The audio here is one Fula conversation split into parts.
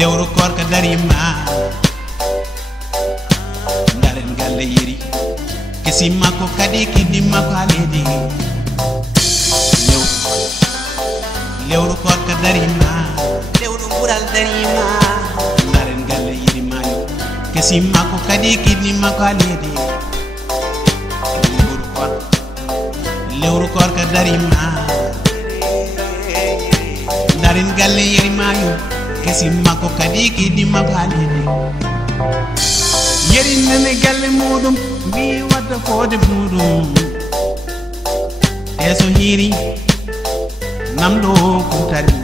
lewru koor ka darima ndaren galle yiri kesi makko kadi kiddi makko haledi lewru koor ka darima lewru bural darima ndaren galle yiri mayo kesi makko kadi kiddi makko haledi lewru koor ka darima ndaren galle yiri mayo kesi makko kadi kiddi makko haledi yeri nene galle mudum bi wadda fode mudum eso hiri namdo kutari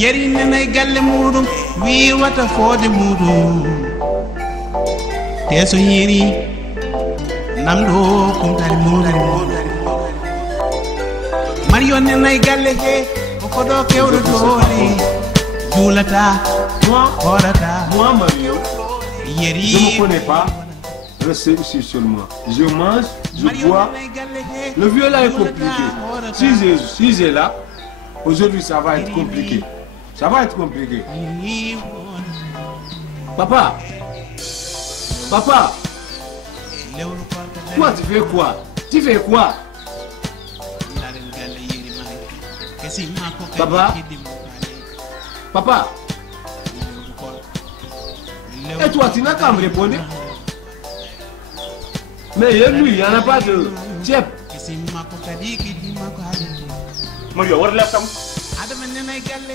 yeri nene galle mudum bi wadda fode mudum eso hiri namdo kutari mudum Mario nene galle he ko do kewdo dole julata Moi, Mario, je ne connais pas. Je sais ici seulement. Je mange, je bois. Le vieux là est compliqué. Si j'ai là, aujourd'hui ça va être compliqué. Ça va être compliqué. Papa, toi tu fais quoi? Tu fais quoi? Papa. Et toi, tu n'as qu'à me répondre. Mais lui, il n'y en a pas de chef. Mario, what left him?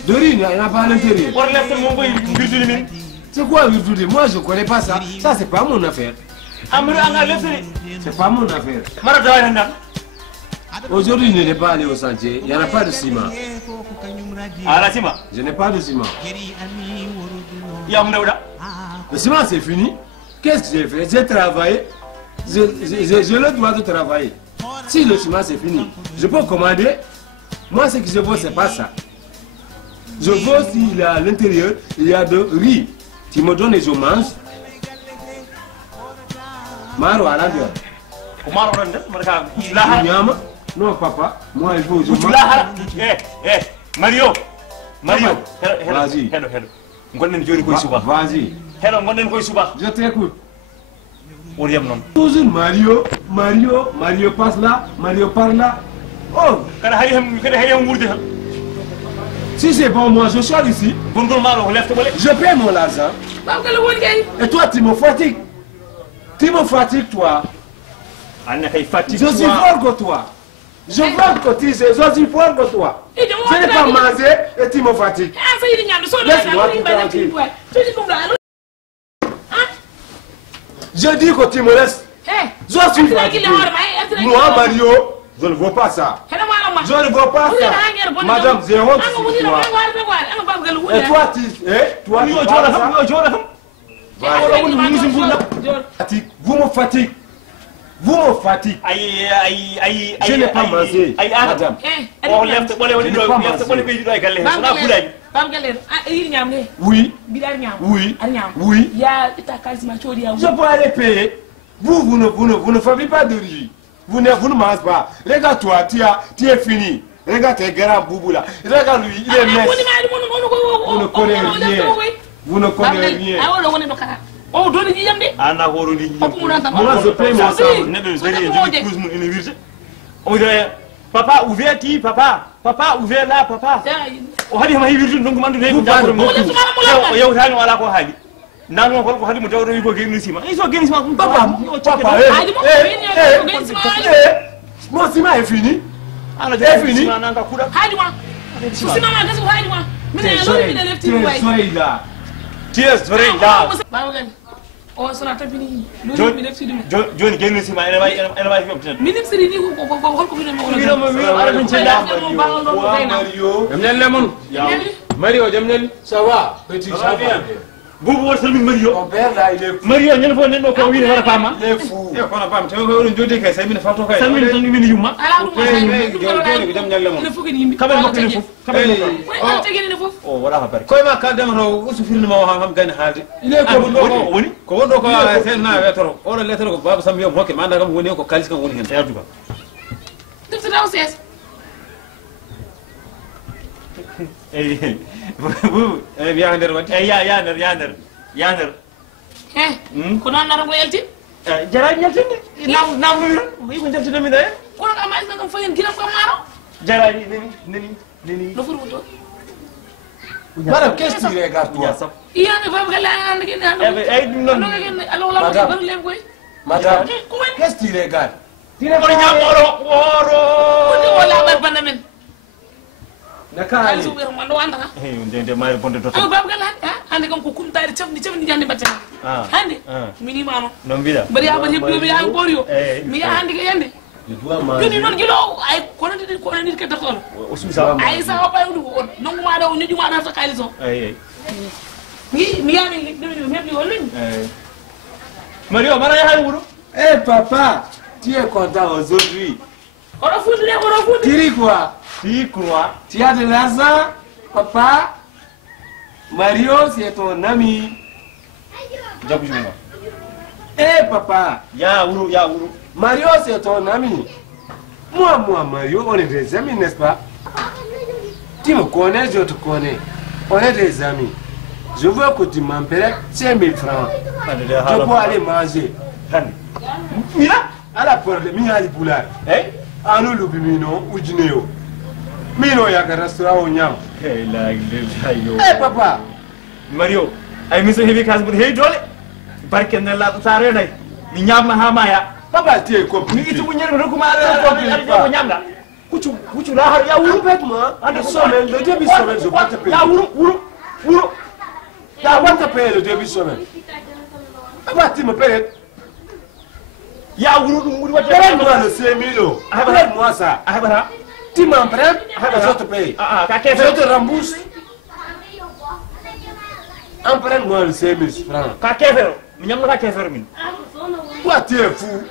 De riz, il n'y en a pas à l'intérieur. What left him? C'est quoi virtude? Moi, je ne connais pas ça. Ça, c'est pas mon affaire. C'est pas mon affaire. Aujourd'hui, je n'ai pas allé au chantier. Il n'y en a pas de ciment. Ah, la ciment? Je n'ai pas de ciment. Le ciment, c'est fini. Qu'est-ce que j'ai fait? J'ai travaillé. J'ai le droit de travailler. Si le ciment, c'est fini, je peux commander. Moi, ce que je veux, c'est pas ça. Je veux, s'il y a à l'intérieur, il y a de riz. Tu me donnes et je mange. Maro à l'intérieur. Non, papa. Moi, il faut que je mange. Mario. Vas-y. Vas-y. Je t'écoute. Toujours Mario passe là, Mario parle là. Oh! Si c'est bon, moi je sors ici. Je paie mon argent. Et toi, tu me fatigues. Tu me fatigues, toi. Je suis fort que toi. Je veux que tu sais, je suis fort que toi. Je n'ai pas mangé et tu me fatigues. Laisse-moi tranquille. Je dis que tu me laisses. Je suis fatigué. Moi, Mario, je ne veux pas ça. Je ne veux pas ça. Madame, j'ai honte sur toi. Et toi, vous me fatiguez. Vous me fatiguez. Je n'ai pas mangé, madame. Oui. Oui. Je peux aller payer. Vous ne fabriquez pas de riz. Vous ne mangez pas. Regarde toi, tu es fini. Regarde tes grands boubous là. Regarde lui, il est mince. Vous ne connaissez rien. Vous ne connaissez rien. Oh, donne dit yamde. Ana horo ni. Moi je paye mon sang. Papa ouvert papa ouvert là papa. O hadi ma hirju ndungu mandu ne ko jaboro mo. Yow tani wala ko hadi. Nanu ko hadi mo jawdo ko genu sima. Iso genu sima papa. Mon ciment est fini. Ana c'est fini. Hadi wa. Sima ma gasu hadi wa. Mine lo mi de lefti way. Soy là. Cheers, very là. Oh, sona tabini. John genu sima ene bay fi Minim siri ni ko ko mi mo. Mi ara min cenda. Mario. Jamnel lemon. Mario jamnel. Ça va? Petit ça va. Boubou war salmin Mario. Ton père là il est fou. Mario ñen fo nen ko wi wara fama. Il est fou. E kono pam te ko on jodi kay salmin fato kay. Salmin tan min yumma. Ala ko jodi jamnel lemon. ne fuki ni yimbi. Kabel makko ne fof. Kabel ko tegene ne fof. Oh wala ha barka. Koy ma ka dem no usu firni ma ham gani halde. Il est comme woni. Ko wondo ko sen na wetoro. Ora letoro ko baba sam yo mokke manda kam woni ko kalis kan woni hen. Ya duba. Def ta daw ses. eyi wiya nder wadde eyi ya nder ko noon nara ko yalti jaraji jaltinde namnomi tan wi ko jaltinomi ɗo hen kono kam aysa kam fayen giram kam maaro jaraji neni no foti wonto Madame, qu'est-ce que tu regardes, toi? iyane fam galle ande ken eyi ɗum noon alo la ko bar lem koy Madame, qu'est-ce que tu regardes? kono ñam oro ko de wala bar banda men Naka ay ali? so ber man do anda ka de mayre bonde to aw bab galle hande kam ko kumtare cefni jande batte hande mini mano no mbiɗa bari ya bari hebdo ya bor yo mi ya hande ke yande Je dois manger. joni non gilo ay kono nit ke taxol o suusa ay sa ba yudu on nonguma do nyujuma da sa kaliso eyi mi yani hebdi won min Mario mara yahay wuro Eh papa, tu es content aujourd'hui. oro fundi de Tu dis quoi? si croix Tu as de l'argent, papa? Mario, c'est ton ami. jabu juma Eh papa, ya wuro Mario, c'est ton ami. Moi, Mario, on est des amis, n'est-ce pas? Tu me connais, je te connais. On est des amis. Je veux que tu m'empêches 5000 francs. Je peux aller manger. mira À la porte, mi ali poular. eyi Anu lubi mino, ujineo. Mino yaka restaurant o nyam. la ilaha yo Eh papa, Mario ay mi so heewi kas mbuɗo heewi doole barke nellaɗo sa renay mi ñamma ha maya papa tu es mi compliqué. itti muñere mi rokkuma aɗa ko ñamɗa kuccu lahar ya wuro Complètement. Le semaine, le début de semaine, je peux te payer. ya wuro Je vais te payer le début de semaine. Papa, tu me payes. ya wuro ɗum ɓuuri wadde Prends-moi le 5000 euros. Prends-moi ça. a heɓata Tu m'empruntes, je te paye. ka Je kefere te rembourse. Emprunte-moi le 5000 francs. ka kefere mi ñamnata kefere min Toi, tu es fou.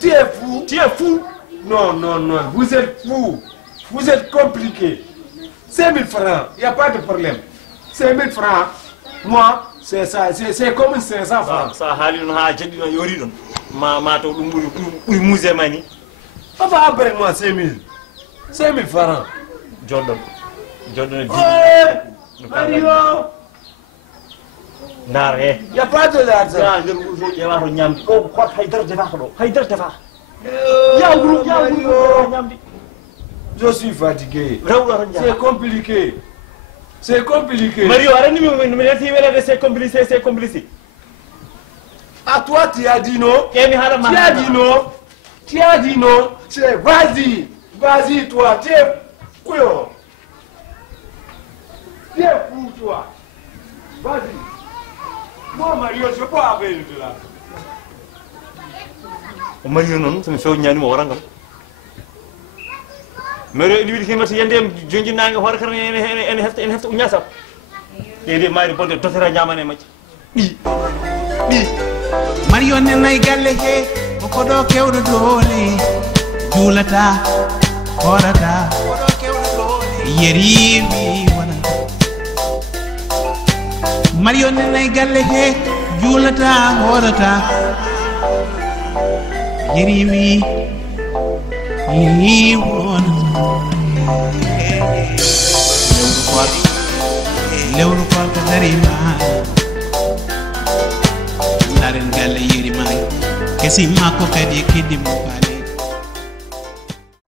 Tu es fou. tu es fou Non, non, non. Vous êtes fou. Vous êtes compliqué. 5000 francs, il n'y a pas de problème. 5000 francs, moi, c'est ça. C'est comme 500 francs. sa haali noon ha jaɗɗi ɗon yori ɗon ma taw ɗum ɓuuri musé ma ni Papa, emprunte-moi 5000. 5000 francs. joɗɗon e Oh, Mario, ndar he il n'y a pas de l'argent. ya nder wuro to ƴeewa to ñamdi ɗo hot haydara defaka ɗo haydara defa ya wuro ñamdi Je suis fatigué. rewɗo ton C'est compliqué. C'est compliqué. Mario arani mi leti welede c'est compliqué À toi, tu as dit non. ƴeemi haala ma Tu as dit non. Tu as dit non. C'est vas-y. Vas-y, toi. Tu es couillon. Tu es fou, toi. Vas-y. Moi, Mario, je peux avoir de là. o Mario noon somi fewñanimo o waran kam Mario ene wiɗi himata yandema jonjinnague hoore kata ene hefta uña sappo ƴeewi maari bonde dotera ñamane e majje ɗi Mario nenay galle he koko ɗo kewɗo doole juulata horata yerimi wona Mario nenay galle he juulata horata yerimi wona lewru kol ko darima daren galle yeri may kesi makko kadi e keddi mo faale